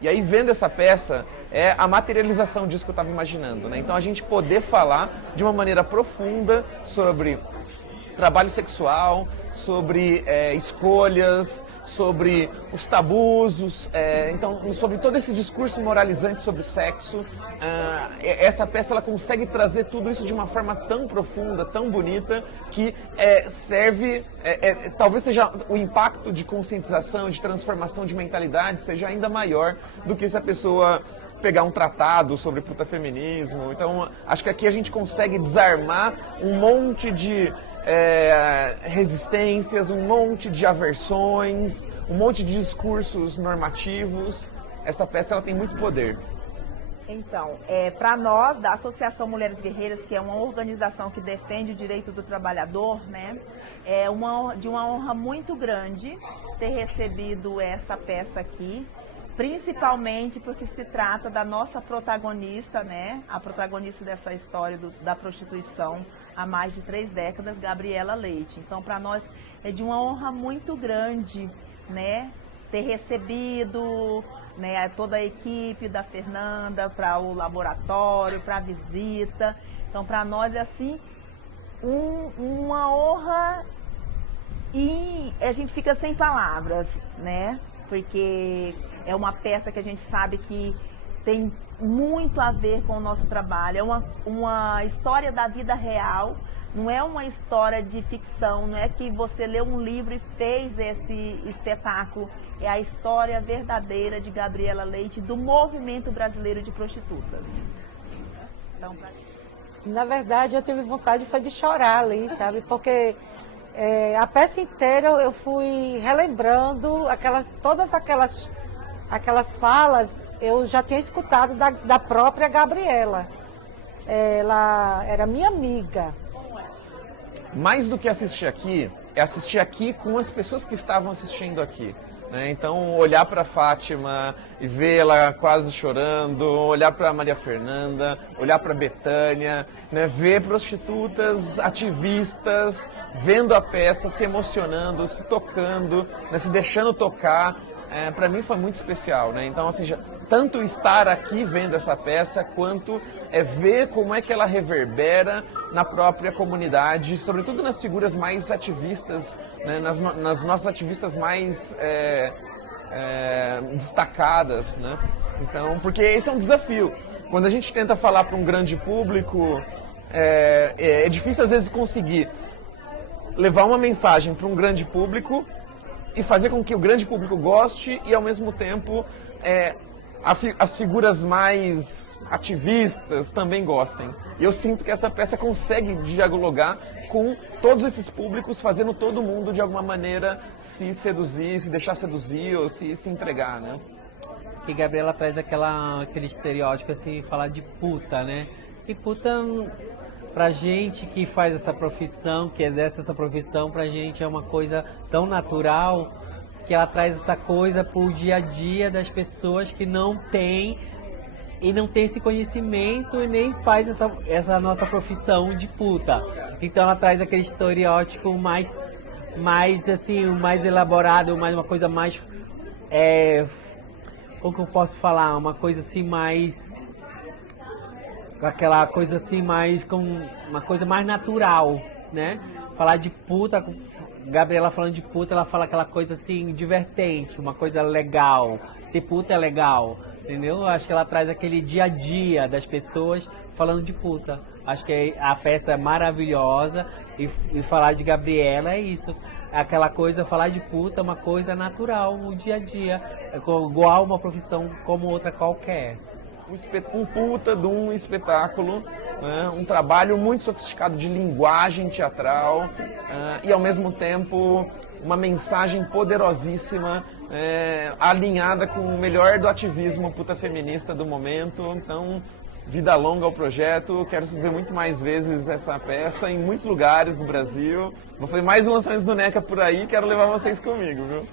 E aí, vendo essa peça, é a materialização disso que eu estava imaginando, né? Então, a gente poder falar de uma maneira profunda sobre trabalho sexual, sobre escolhas, sobre os tabus, então sobre todo esse discurso moralizante sobre sexo. Essa peça ela consegue trazer tudo isso de uma forma tão profunda, tão bonita, que serve, talvez seja o impacto de conscientização, de transformação de mentalidade seja ainda maior do que se a pessoa pegar um tratado sobre putafeminismo. Então, acho que aqui a gente consegue desarmar um monte de resistências, um monte de aversões, um monte de discursos normativos. Essa peça ela tem muito poder. Então, para nós, da Associação Mulheres Guerreiras, que é uma organização que defende o direito do trabalhador, né, é de uma honra muito grande ter recebido essa peça aqui, principalmente porque se trata da nossa protagonista, né, a protagonista dessa história da prostituição há mais de 3 décadas, Gabriela Leite. Então, para nós é de uma honra muito grande, né, ter recebido, né, toda a equipe da Fernanda para o laboratório, para a visita. Então, para nós é assim uma honra e a gente fica sem palavras, né? Porque é uma peça que a gente sabe que tem muito a ver com o nosso trabalho. É uma história da vida real, não é uma história de ficção, não é que você leu um livro e fez esse espetáculo. É a história verdadeira de Gabriela Leite, do movimento brasileiro de prostitutas. Então, na verdade, eu tive vontade foi de chorar ali, sabe? Porque a peça inteira eu fui relembrando todas aquelas falas, eu já tinha escutado da própria Gabriela. Ela era minha amiga. Mais do que assistir aqui, é assistir aqui com as pessoas que estavam assistindo aqui. Então, olhar para Fátima e ver ela quase chorando, olhar para Maria Fernanda, olhar para Betânia, né? Ver prostitutas, ativistas, vendo a peça, se emocionando, se tocando, né? Se deixando tocar, para mim foi muito especial, né? Então, assim, tanto estar aqui vendo essa peça, quanto ver como é que ela reverbera na própria comunidade, sobretudo nas figuras mais ativistas, né, nas nossas ativistas mais destacadas, né? Então, porque esse é um desafio. Quando a gente tenta falar para um grande público, é difícil às vezes conseguir levar uma mensagem para um grande público e fazer com que o grande público goste e, ao mesmo tempo, as figuras mais ativistas também gostem. E eu sinto que essa peça consegue dialogar com todos esses públicos, fazendo todo mundo, de alguma maneira, se seduzir, se deixar seduzir ou se entregar, né? E Gabriela traz aquele estereótipo, assim, falar de puta, né? E puta, pra gente que faz essa profissão, que exerce essa profissão, pra gente é uma coisa tão natural, que ela traz essa coisa pro dia a dia das pessoas que não têm esse conhecimento e nem faz essa nossa profissão de puta. Então ela traz aquele estereótipo mais assim, mais elaborado, uma coisa mais, como que eu posso falar, uma coisa assim mais, aquela coisa assim mais, com uma coisa mais natural, né? Falar de puta, Gabriela falando de puta, ela fala aquela coisa assim, divertente, uma coisa legal. Ser puta é legal, entendeu? Eu acho que ela traz aquele dia a dia das pessoas falando de puta. Acho que a peça é maravilhosa e falar de Gabriela é isso. Aquela coisa, falar de puta é uma coisa natural, o dia a dia. É igual uma profissão como outra qualquer. Um puta de um espetáculo, né? Um trabalho muito sofisticado de linguagem teatral e, ao mesmo tempo, uma mensagem poderosíssima, alinhada com o melhor do ativismo puta feminista do momento. Então, vida longa ao projeto. Quero ver muito mais vezes essa peça em muitos lugares do Brasil. Vou fazer mais lançamentos do NECA por aí, quero levar vocês comigo, viu?